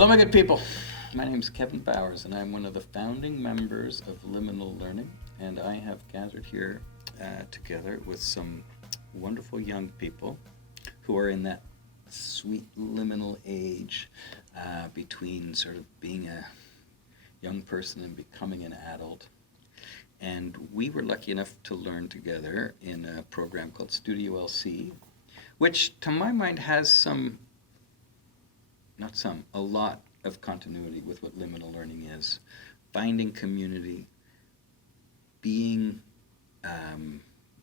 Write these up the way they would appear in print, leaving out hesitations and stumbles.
Hello, my good people. My name is Kevin Bowers, and I'm one of the founding members of Liminal Learning. And I have gathered here together with some wonderful young people who are in that sweet liminal age between sort of being a young person and becoming an adult. And we were lucky enough to learn together in a program called Studio LC, which to my mind has a lot of continuity with what liminal learning is. Finding community, being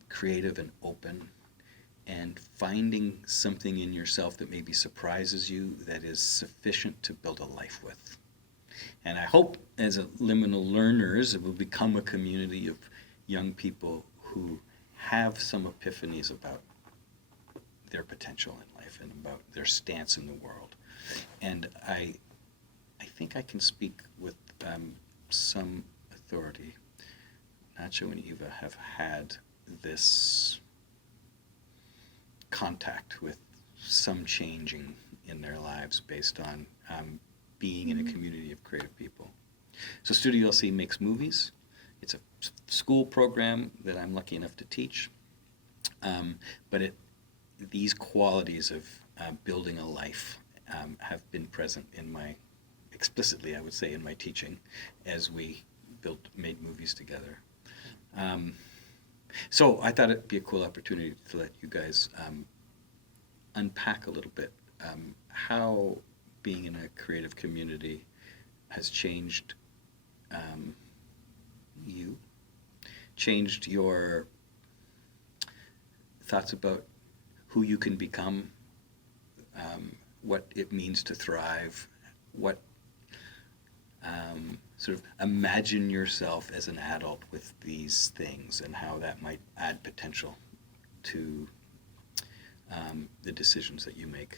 creative and open, and finding something in yourself that maybe surprises you that is sufficient to build a life with. And I hope as liminal learners it will become a community of young people who have some epiphanies about their potential in life and about their stance in the world. And I think I can speak with some authority. Nacho and Eva have had this contact with some changing in their lives based on being in a community of creative people. So Studio LC makes movies. It's a school program that I'm lucky enough to teach. But these qualities of building a life have been present explicitly, I would say, in my teaching as we made movies together. So I thought it'd be a cool opportunity to let you guys unpack a little bit how being in a creative community has changed you, changed your thoughts about who you can become, what it means to thrive, what sort of imagine yourself as an adult with these things and how that might add potential to the decisions that you make.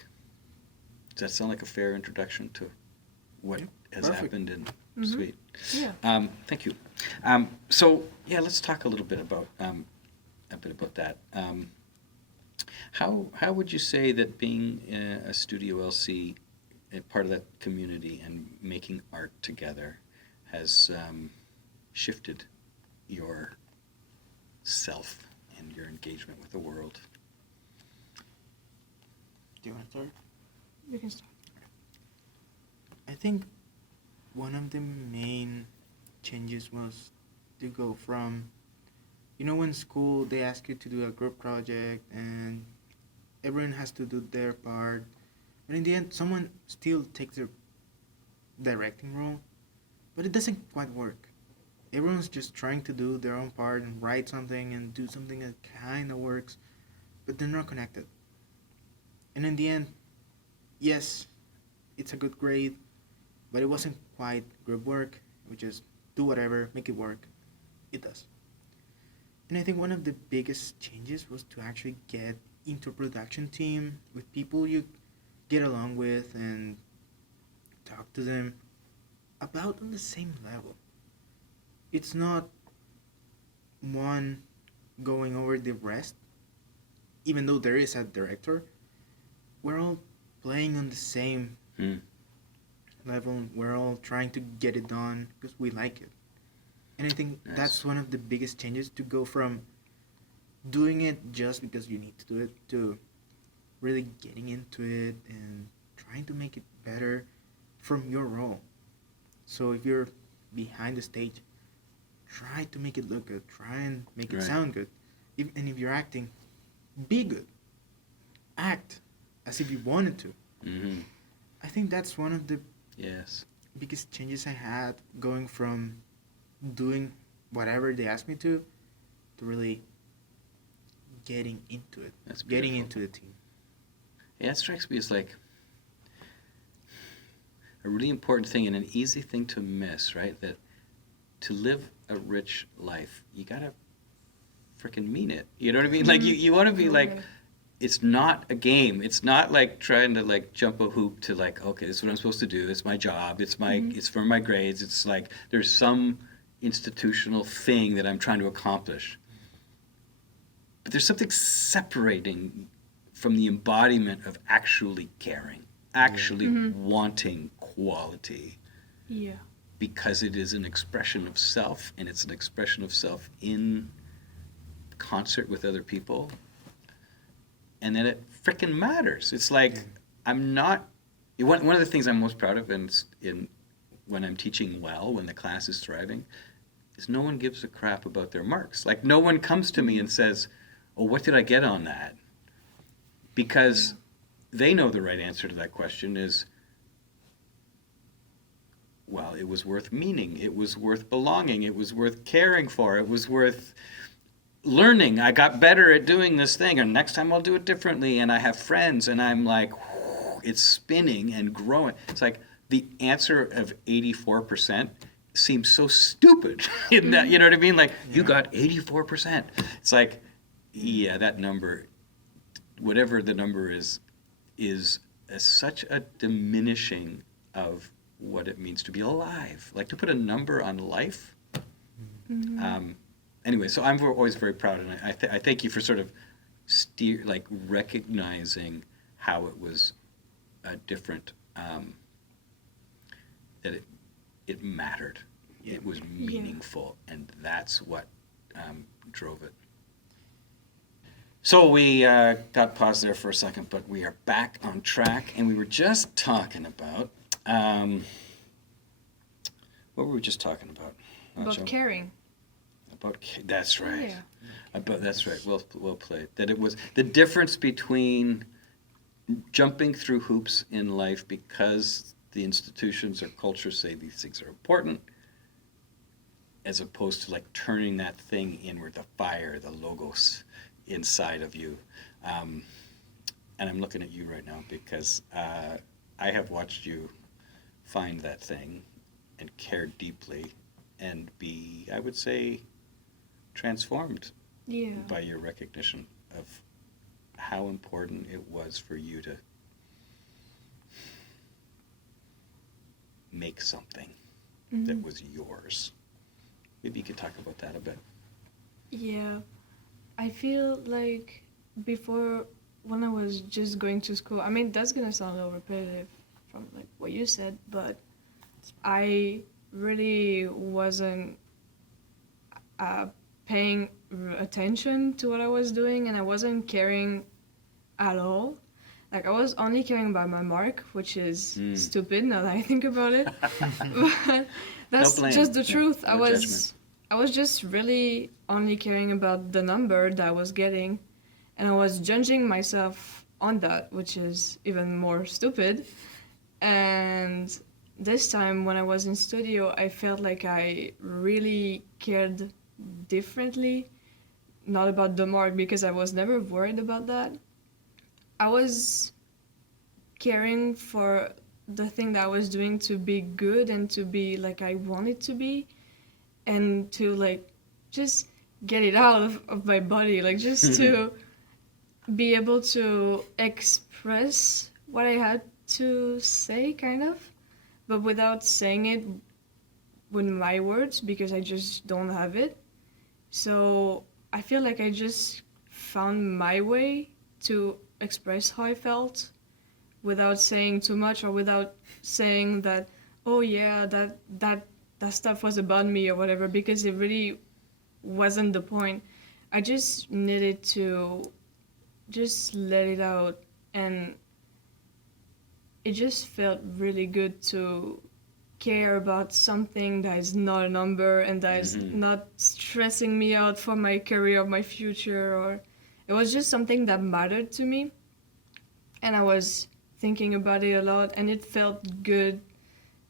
Does that sound like a fair introduction to what has happened in Sweet? Yeah. Thank you. So let's talk a little bit about that. How would you say that being a Studio LC, part of that community, and making art together has shifted your self and your engagement with the world? Do you want to start? You can start. I think one of the main changes was to go from, when school they ask you to do a group project and everyone has to do their part, but in the end someone still takes their directing role, but it doesn't quite work. Everyone's just trying to do their own part and write something and do something that kind of works, but they're not connected. And in the end, yes, it's a good grade, but it wasn't quite group work. We just do whatever, make it work. It does. And I think one of the biggest changes was to actually get into a production team with people you get along with and talk to them about on the same level. It's not one going over the rest, even though there is a director. We're all playing on the same level. We're all trying to get it done because we like it. And I think that's one of the biggest changes, to go from doing it just because you need to do it to really getting into it and trying to make it better from your role. So if you're behind the stage, try to make it look good. Try and make it sound good. And if you're acting, be good. Act as if you wanted to. Mm-hmm. I think that's one of the Yes. biggest changes I had, going from doing whatever they asked me to really getting into it. That's getting beautiful. into the team. Yeah, it strikes me as like a really important thing and an easy thing to miss, right? That to live a rich life, you gotta freaking mean it. You know what I mean? Like you want to be like, it's not a game. It's not like trying to like jump a hoop to like, okay, this is what I'm supposed to do. It's my job. It's for my grades. It's like there's some institutional thing that I'm trying to accomplish. But there's something separating from the embodiment of actually caring. actually Mhm. wanting quality, Yeah. because it is an expression of self, and it's an expression of self in concert with other people, and then it frickin' matters. It's like, Yeah. I'm not. One of the things I'm most proud of in when I'm teaching well, when the class is thriving, is no one gives a crap about their marks. Like, no one comes to me and says, "Oh, what did I get on that?" Because they know the right answer to that question is, well, it was worth meaning, it was worth belonging, it was worth caring for, it was worth learning. I got better at doing this thing, and next time I'll do it differently. And I have friends, and I'm like, it's spinning and growing. It's like the answer of 84% seems so stupid in that, you know what I mean? Like, you Yeah. got 84%. It's like, yeah, that number, whatever the number is such a diminishing of what it means to be alive. Like, to put a number on life. Mhm. Anyway, so I'm always very proud, and I thank you for sort of recognizing how it was different, that it mattered, Yeah. it was meaningful, and that's what drove it. So we got paused there for a second, but we are back on track, and we were just talking about what were we just talking about? About Nacho? caring. That's right. Yeah. That's right. Well played. That it was the difference between jumping through hoops in life because the institutions or culture say these things are important, as opposed to like turning that thing inward, the fire, the logos inside of you. And I'm looking at you right now because I have watched you find that thing and care deeply and be, I would say, transformed Yeah. by your recognition of how important it was for you to make something that Mhm. was yours. Maybe you could talk about that a bit. Yeah. I feel like before, when I was just going to school, I mean, that's gonna sound a little repetitive from like what you said, but I really wasn't uh, paying attention to what I was doing, and I wasn't caring at all. Like, I was only caring about my mark, which is stupid now that I think about it. But that's blame. just the Yeah, truth. no judgment. I was just really only caring about the number that I was getting, and I was judging myself on that, which is even more stupid. And this time when I was in studio, I felt like I really cared differently, not about the mark, because I was never worried about that. I was caring for the thing that I was doing to be good and to be like I wanted to be, and to like just get it out of my body, like just to be able to express what I had to say, kind of, but without saying it with my words because I just don't have it. So I feel like I just found my way to express how I felt without saying too much, or without saying that, oh yeah, that stuff was about me or whatever, because it really wasn't the point. I just needed to just let it out, and it just felt really good to care about something that is not a number and that is not stressing me out for my career or my future, or it was just something that mattered to me, and I was thinking about it a lot, and it felt good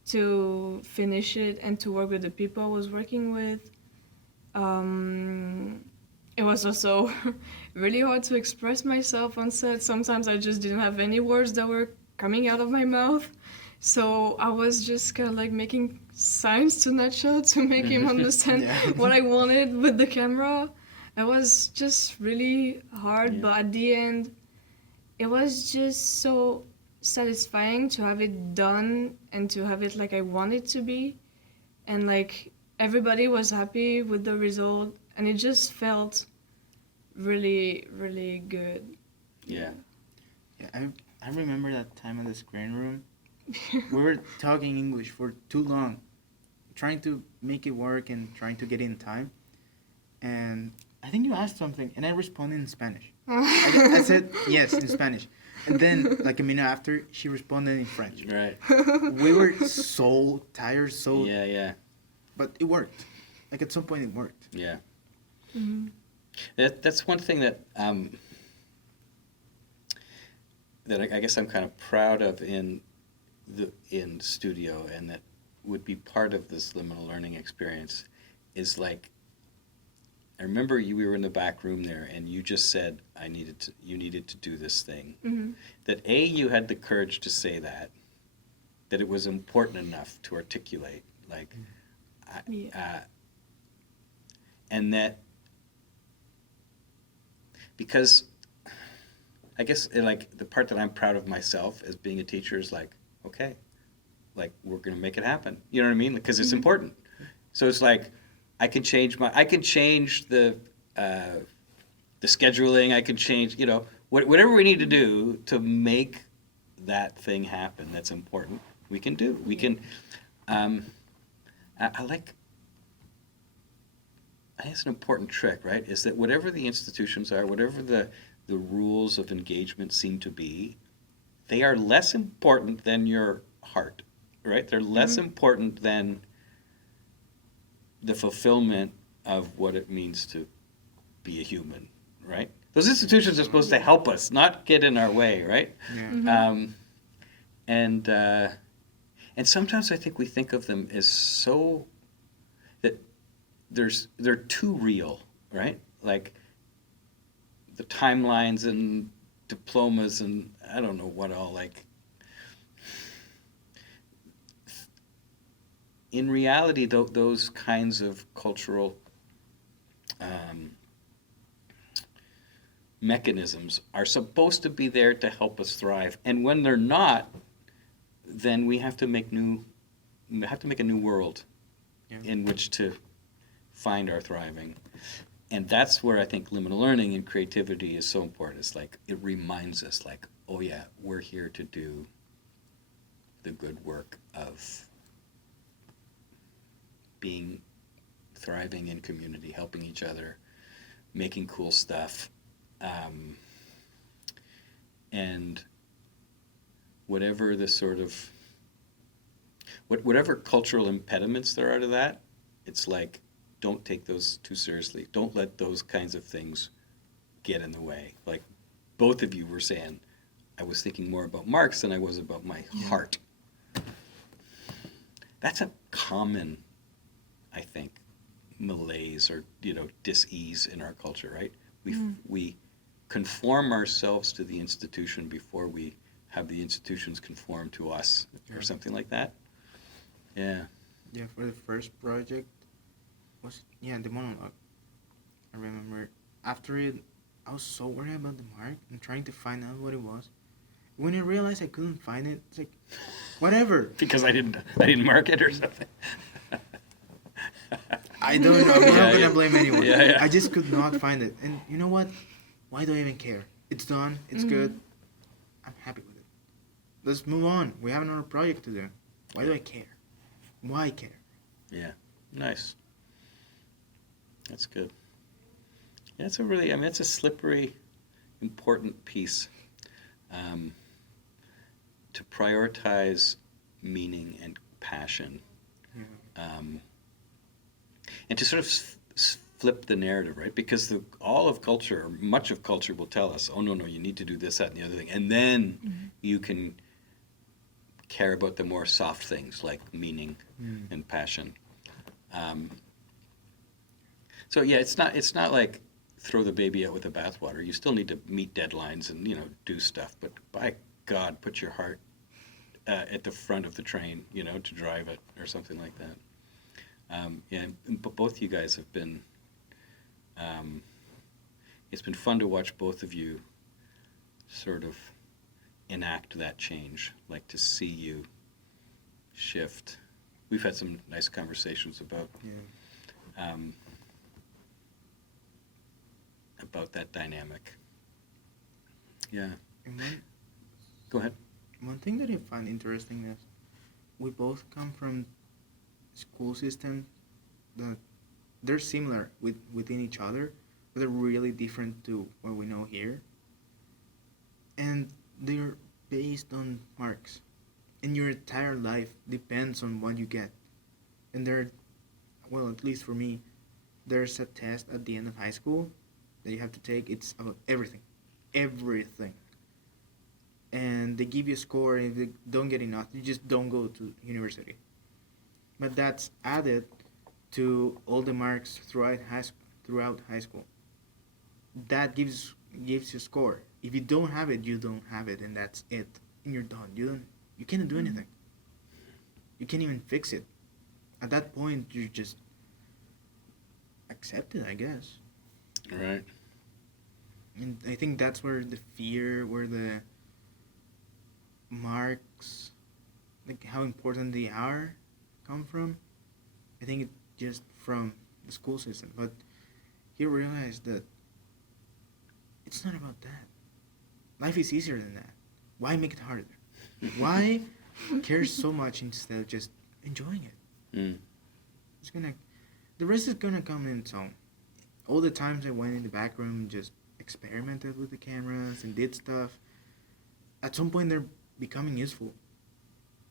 to finish it and to work with the people I was working with. It was also really hard to express myself on set. Sometimes I just didn't have any words that were coming out of my mouth. So I was just kind of like making signs to Nacho to make him understand what I wanted with the camera. It was just really hard, but at the end, it was just so satisfying to have it done and to have it like I wanted to be. And like everybody was happy with the result, and it just felt really, really good. Yeah. Yeah, I I remember that time in the screen room. We were talking English for too long, trying to make it work and trying to get in time. And I think you asked something, and I responded in Spanish. I said yes in Spanish. And then, like a minute after, she responded in French. Right. We were so tired, Yeah. but it worked. Like at some point, it worked. Yeah. Mm-hmm. That's one thing that that I guess I'm kind of proud of in studio, and that would be part of this liminal learning experience, is like, I remember we were in the back room there, and you just said you needed to do this thing. Mm-hmm. That you had the courage to say that it was important enough to articulate, like, Yeah. and that, because I guess, like, the part that I'm proud of myself as being a teacher is like, okay, like, we're gonna make it happen. You know what I mean? Because it's important. So it's like, I can change the scheduling. I can change, whatever we need to do to make that thing happen. That's important. We can do. We can. I think it's an important trick, right? Is that whatever the institutions are, whatever the rules of engagement seem to be, they are less important than your heart, right? They're less important than the fulfillment of what it means to be a human, right? Those institutions are supposed to help us, not get in our way, right? Yeah. And sometimes I think we think of them as so that they're too real, right? Like the timelines and diplomas and I don't know what all, like. In reality, those kinds of cultural mechanisms are supposed to be there to help us thrive, and when they're not, then we have to make a new world in which to find our thriving. And that's where I think liminal learning and creativity is so important. It's like, it reminds us, like, oh yeah, we're here to do the good work of being thriving in community, helping each other, making cool stuff, and whatever the sort of whatever cultural impediments there are to that, it's like, don't take those too seriously. Don't let those kinds of things get in the way. Like both of you were saying, I was thinking more about Marx than I was about my heart. That's a common, I think, malaise or dis-ease in our culture, right? We conform ourselves to the institution before we have the institutions conform to us, or something like that. Yeah. Yeah, for the first project was the monologue. I remember after it, I was so worried about the mark and trying to find out what it was. When I realized I couldn't find it, it's like, whatever. Because I didn't mark it or something. I don't know. I'm not gonna blame anyone. Yeah. I just could not find it. And you know what? Why do I even care? It's done. It's good. I'm happy with it. Let's move on. We have another project to do. Why do I care? Why care? Yeah. Nice. That's good. Yeah, it's a slippery, important piece. To prioritize meaning and passion. Yeah. And to sort of flip the narrative, right? Because all of culture, or much of culture, will tell us, oh, no, you need to do this, that, and the other thing. And then you can care about the more soft things like meaning and passion. So yeah, it's not like throw the baby out with the bathwater. You still need to meet deadlines and do stuff. But by God, put your heart at the front of the train, to drive it or something like that. But both you guys have been. It's been fun to watch both of you sort of enact that change, like to see you shift. We've had some nice conversations about about that dynamic. Yeah. And Go ahead. One thing that I find interesting is we both come from school systems that they're similar within each other, but they're really different to what we know here. And they're based on marks. And your entire life depends on what you get. And well, at least for me, there's a test at the end of high school that you have to take. It's about everything. Everything. And they give you a score, and if you don't get enough, you just don't go to university. But that's added to all the marks throughout high school. That gives you a score. If you don't have it, you don't have it, and that's it. And you're done. You cannot do anything. You can't even fix it. At that point, you just accept it, I guess. Right. And I think that's where the fear, where the marks, like how important they are, come from. I think it's just from the school system. But he realized that it's not about that. Life is easier than that. Why make it harder? Why care so much instead of just enjoying it? The rest is gonna come in its own. All the times I went in the back room and just experimented with the cameras and did stuff, at some point they're becoming useful.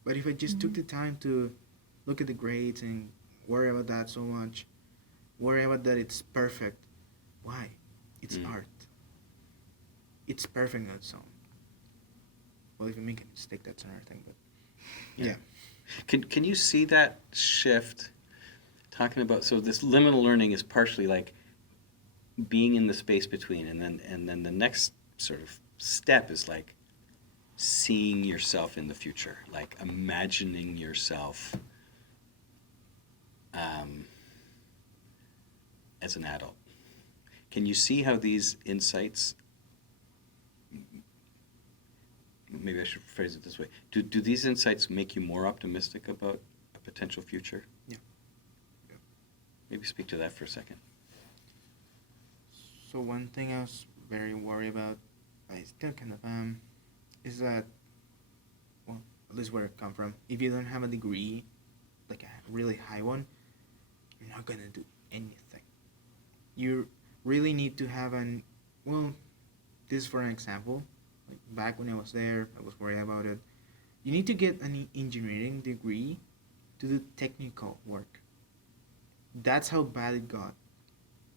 But if I just took the time to look at the grades and worry about that so much, worry about that it's perfect, why? It's art. It's perfect on its own. Well, if you make a mistake, that's another thing, but yeah. Can you see that shift? Talking about, so this liminal learning is partially like being in the space between, and then the next sort of step is like seeing yourself in the future, like imagining yourself as an adult. Can you see how these insights, maybe I should phrase it this way, do these insights make you more optimistic about a potential future? Yeah. Maybe speak to that for a second. So one thing I was very worried about, I still kind of am, is that, well, at least where I come from, if you don't have a degree, like a really high one, you're not gonna do anything. You really need to have well, this is for an example. Like back when I was there, I was worried about it. You need to get an engineering degree to do technical work. That's how bad it got.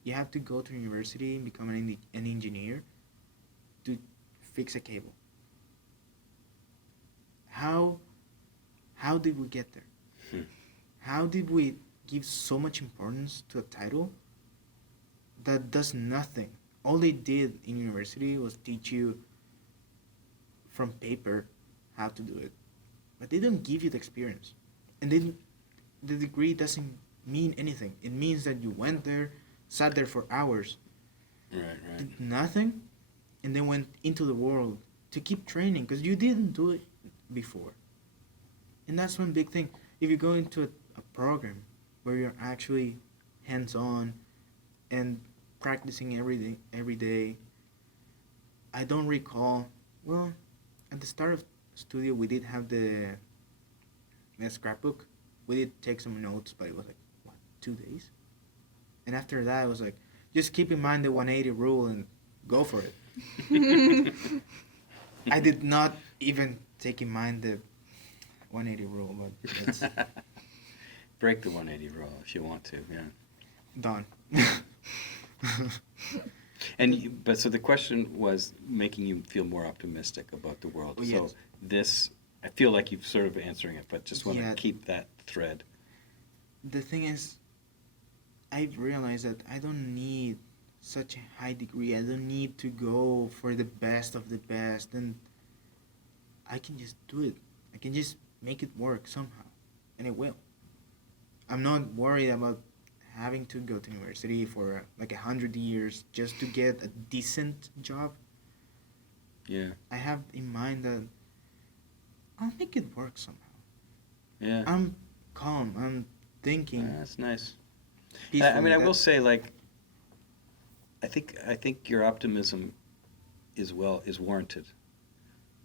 You have to go to university and become an engineer to fix a cable. How did we get there? How did we give so much importance to a title that does nothing? All they did in university was teach you from paper how to do it, but they don't give you the experience. And then the degree doesn't mean anything. It means that you went there, sat there for hours, did nothing, and then went into the world to keep training because you didn't do it before. And that's one big thing. If you go into a program where you're actually hands-on and practicing every day, I don't recall, well, at the start of studio we did have the scrapbook. We did take some notes, but it was like, 2 days? And after that, I was like, just keep in mind the 180 rule and go for it. I did not even take in mind the 180 rule, but it's Break the 180 rule if you want to, yeah. done. But so the question was making you feel more optimistic about the world. Oh, yes. So this, I feel like you've sort of answering it, but just want Yeah. to keep that thread. The thing is, I've realized that I don't need such a high degree. I don't need to go for the best of the best, and I can just do it. I can just make it work somehow, and it will. I'm not worried about having to go to university for like 100 years just to get a decent job. Yeah. I have in mind that I'll make it work somehow. Yeah. I'm calm. I'm thinking. That's nice. I peacefully. mean, I will say, like, I think your optimism is warranted,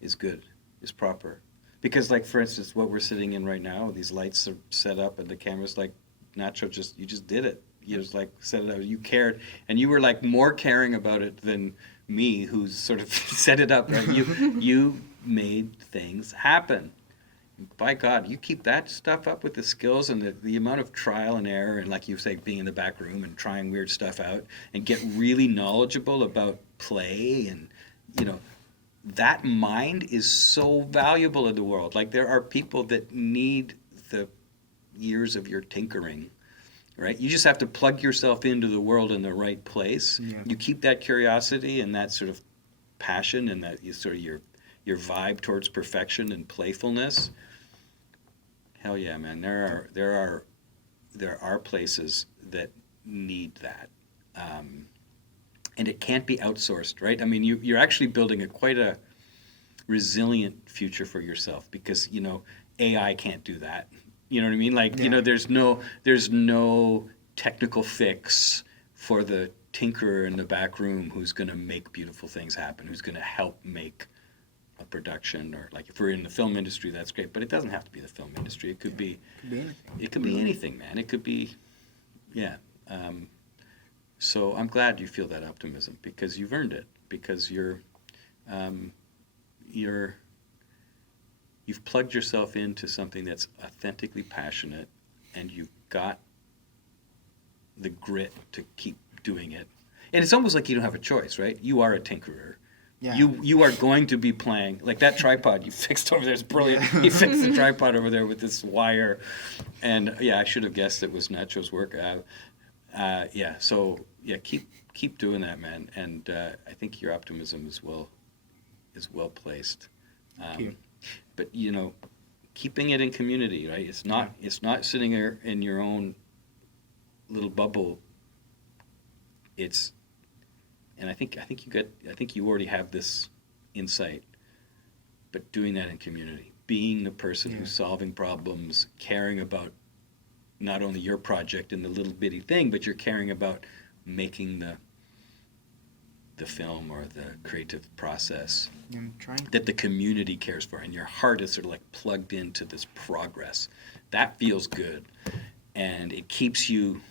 is good. is proper. Because, like, for instance, what we're sitting in right now, these lights are set up and the camera's like, Nacho, you just did it. You just like set it up. You cared, and you were like more caring about it than me, who's sort of set it up. Right? You made things happen. By God, you keep that stuff up with the skills and the amount of trial and error, and like you say, being in the back room and trying weird stuff out, and get really knowledgeable about play, and you know, that mind is so valuable in the world. Like, there are people that need the years of your tinkering, right? You just have to plug yourself into the world in the right place. Yeah. You keep that curiosity and that sort of passion and that sort of your vibe towards perfection and playfulness. Hell yeah, man! There are places that need that. And it can't be outsourced, right? I mean, you're actually building quite a resilient future for yourself, because, you know, AI can't do that. You know what I mean? Like, you know, there's no technical fix for the tinkerer in the back room who's going to make beautiful things happen, who's going to help make a production. Or, like, if we're in the film industry, that's great, but it doesn't have to be the film industry. It could be anything. It could be anything, man. It could be, yeah. So I'm glad you feel that optimism, because you've earned it, because you've plugged yourself into something that's authentically passionate, and you've got the grit to keep doing it. And it's almost like you don't have a choice, right? You are a tinkerer. Yeah. You are going to be playing, like that tripod you fixed over there is brilliant. He fixed the tripod over there with this wire, and yeah, I should have guessed it was Nacho's work. Yeah, so yeah, keep doing that, man. And I think your optimism is well placed. Thank you. But, you know, keeping it in community, right? It's not sitting there in your own little bubble. And I think you already have this insight. But doing that in community, being the person who's solving problems, caring about not only your project and the little bitty thing, but you're caring about making the film or the creative process I'm trying. that the community cares for, and your heart is sort of like plugged into this progress. That feels good, and it keeps you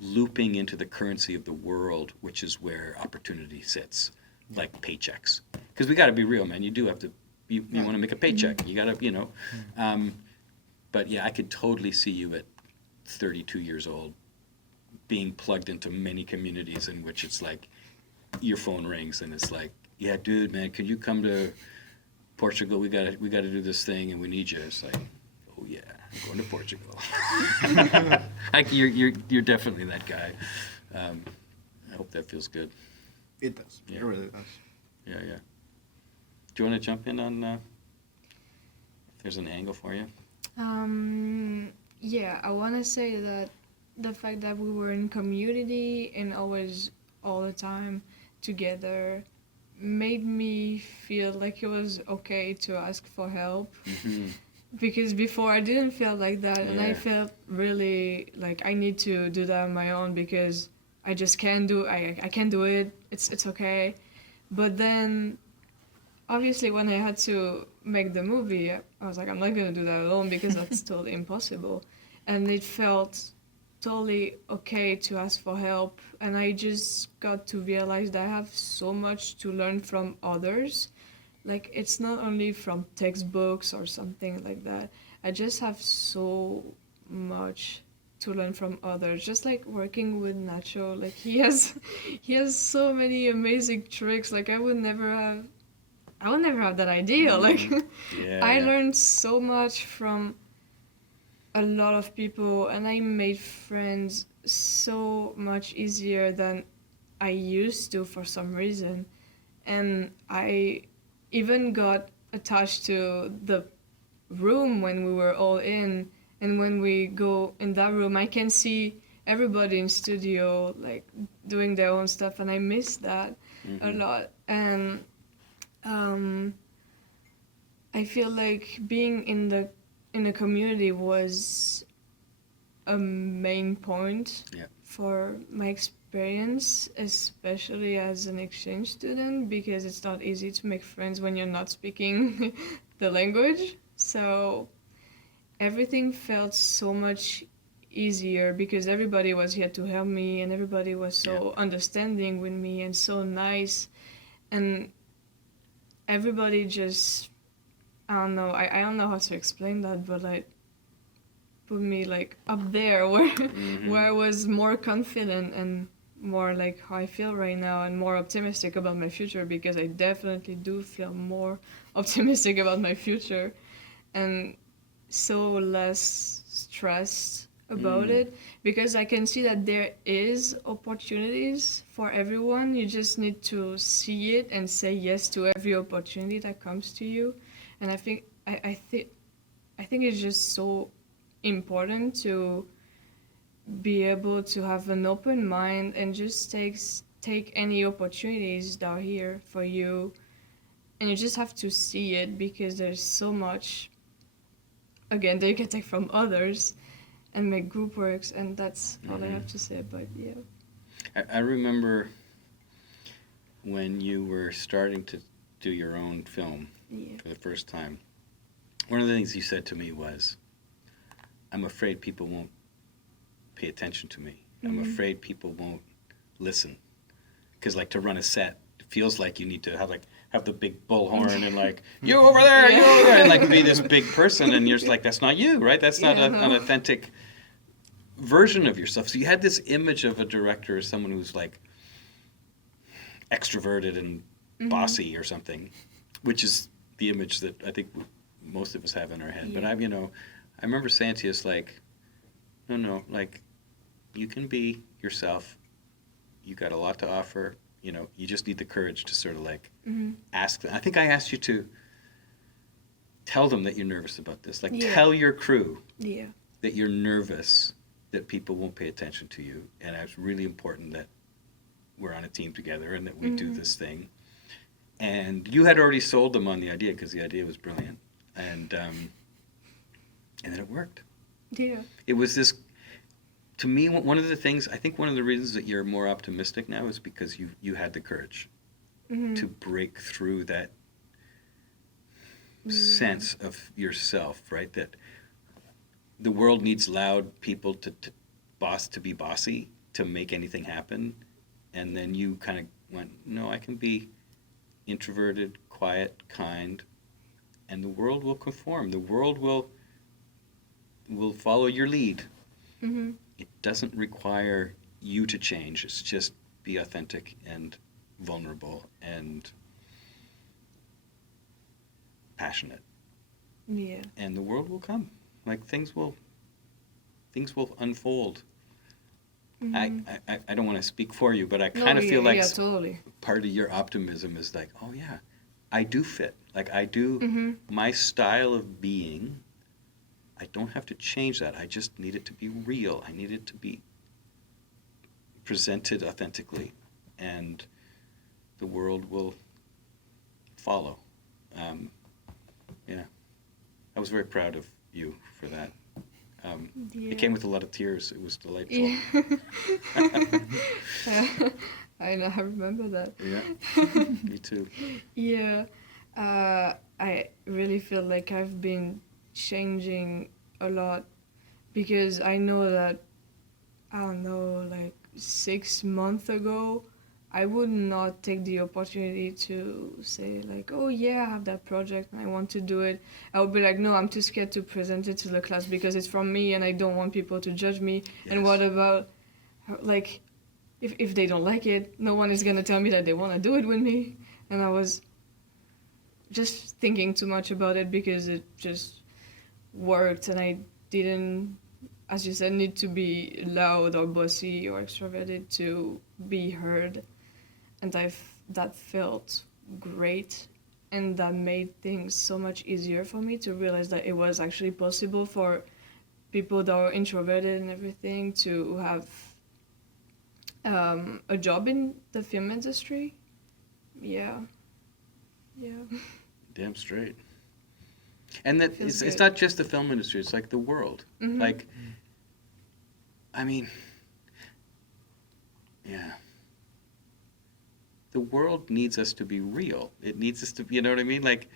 looping into the currency of the world, which is where opportunity sits, like paychecks. Because we got to be real, man. You do have to. You want to make a paycheck. You got to, you know. But yeah, I could totally see you at 32 years old being plugged into many communities in which it's like your phone rings and it's like, yeah, dude, man, could you come to Portugal? We gotta do this thing and we need you. It's like, oh yeah, I'm going to Portugal. Like you're definitely that guy. I hope that feels good. It does. Yeah. It really does. Yeah. Do you want to jump in on if there's an angle for you? Yeah, I want to say that the fact that we were in community and always all the time together made me feel like it was okay to ask for help. Mm-hmm. Because before I didn't feel like that, and I Yeah. felt really like I need to do that on my own because I just can't do I can't do it. It's okay. But then obviously when I had to make the movie, I was like, I'm not gonna do that alone because that's totally impossible. And it felt totally okay to ask for help, and I just got to realize that I have so much to learn from others. Like, it's not only from textbooks or something like that. I just have so much to learn from others. Just like working with Nacho, like he has so many amazing tricks. Like I would never have that idea. Like Yeah. I learned so much from a lot of people, and I made friends so much easier than I used to for some reason. And I even got attached to the room when we were all in, and when we go in that room I can see everybody in studio like doing their own stuff, and I miss that a lot. And I feel like being in a community was a main point Yeah. for my experience, especially as an exchange student, because it's not easy to make friends when you're not speaking the language. So everything felt so much easier because everybody was here to help me and everybody was so understanding with me and so nice. And everybody just, I don't know, I don't know how to explain that, but like put me like up there where where I was more confident and more like how I feel right now and more optimistic about my future, because I definitely do feel more optimistic about my future and so less stressed about it, because I can see that there is opportunities for everyone. You just need to see it and say yes to every opportunity that comes to you. And I think it's just so important to be able to have an open mind and just take any opportunities that are here for you, and you just have to see it, because there's so much again that you can take from others and make group works. And that's all I have to say about I remember when you were starting to do your own film for the first time, one of the things you said to me was, I'm afraid people won't pay attention to me. I'm afraid people won't listen. Because like to run a set, it feels like you need to have the big bullhorn and like, you over there, you over there, and like be this big person, and you're just like, that's not you, right? That's not an authentic version of yourself. So you had this image of a director as someone who's like extroverted and bossy or something, which is the image that I think most of us have in our head. But I remember saying to you, it's like, no, like, you can be yourself. You got a lot to offer. You just need the courage to sort of like ask them. I think I asked you to tell them that you're nervous about this. Like, tell your crew that you're nervous that people won't pay attention to you. And it's really important that we're on a team together and that we do this thing. And you had already sold them on the idea because the idea was brilliant. And then it worked. Yeah. It was this, to me, one of the things, I think one of the reasons that you're more optimistic now is because you had the courage to break through that sense of yourself, right? That the world needs loud people to be bossy, to make anything happen. And then you kind of went, no, I can be introverted, quiet, kind, and the world will conform. The world will follow your lead. It doesn't require you to change. It's just be authentic and vulnerable and passionate. Yeah. And the world will come. Like things will unfold. I don't want to speak for you, but I kind of feel like totally. part of your optimism is like, oh yeah, I do fit. Like I do, my style of being, I don't have to change that. I just need it to be real. I need it to be presented authentically, and the world will follow. Yeah, I was very proud of you for that. It came with a lot of tears. It was delightful. Yeah. I know, I remember that. Yeah, me too. Yeah, I really feel like I've been changing a lot, because I know that, I don't know, like 6 months ago, I would not take the opportunity to say like, oh yeah, I have that project and I want to do it. I would be like, no, I'm too scared to present it to the class because it's from me and I don't want people to judge me. Yes. And what about, like, if they don't like it, no one is going to tell me that they want to do it with me. And I was just thinking too much about it because it just worked, and I didn't, as you said, need to be loud or bossy or extroverted to be heard. And that felt great, and that made things so much easier for me to realize that it was actually possible for people that are introverted and everything to have a job in the film industry. Yeah. Damn straight. And that it's not just the film industry, it's like the world. Like, I mean, Yeah. The world needs us to be real. It needs us to, you know what I mean? Like,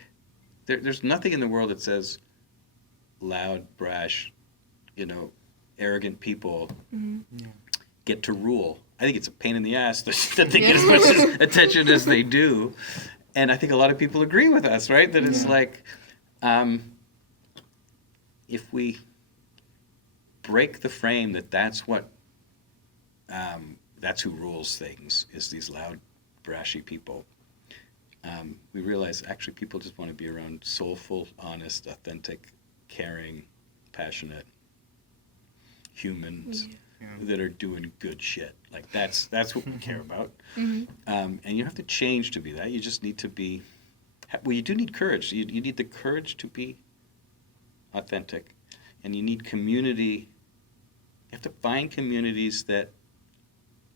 there's nothing in the world that says loud, brash, arrogant people Yeah. get to rule. I think it's a pain in the ass that they get as much attention as they do. And I think a lot of people agree with us, right? That it's like, if we break the frame that that's who rules things, is these loud, brashy people. We realize actually people just want to be around soulful, honest, authentic, caring, passionate humans that are doing good shit. Like that's what we care about. And you don't have to change to be that. You just need to be. Well, you do need courage. You need the courage to be authentic, and you need community. You have to find communities that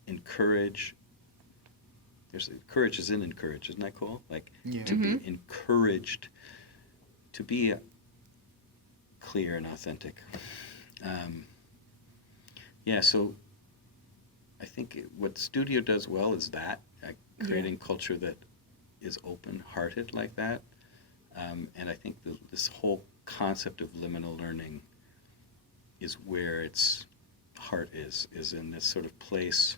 encourage. Courage is in encourage, isn't that cool? Like to be encouraged, to be clear and authentic. So I think what Studio does well is that, creating culture that is open-hearted like that. And I think this whole concept of liminal learning is where its heart is in this sort of place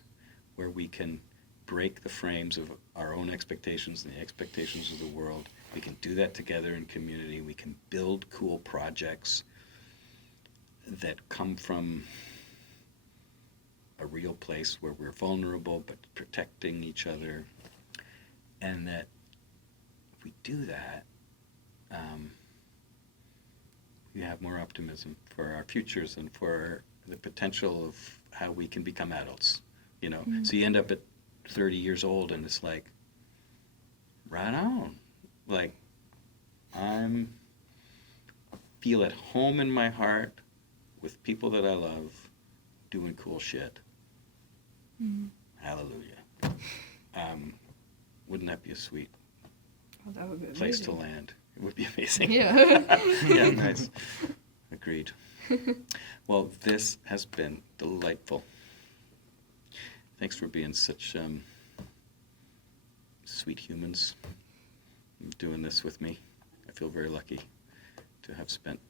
where we can break the frames of our own expectations and the expectations of the world. We can do that together in community. We can build cool projects that come from a real place where we're vulnerable but protecting each other. And that if we do that, we have more optimism for our futures and for the potential of how we can become adults. So you end up at 30 years old and it's like, right on. Like, feel at home in my heart with people that I love doing cool shit. Hallelujah. Wouldn't that be a sweet That would be place to amazing. land? It would be amazing. Yeah. Yeah, nice. Agreed. Well, this has been delightful. Thanks for being such sweet humans, doing this with me. I feel very lucky to have spent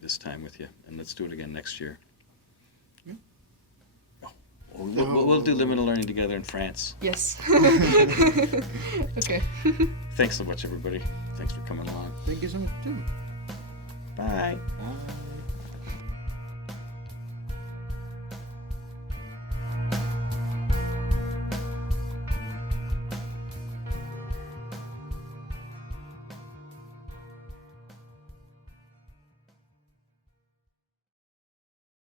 this time with you. And let's do it again next year. Yeah. We'll do liminal learning together in France. Yes. Okay. Thanks so much, everybody. Thanks for coming along. Thank you so much, too. Bye. Bye.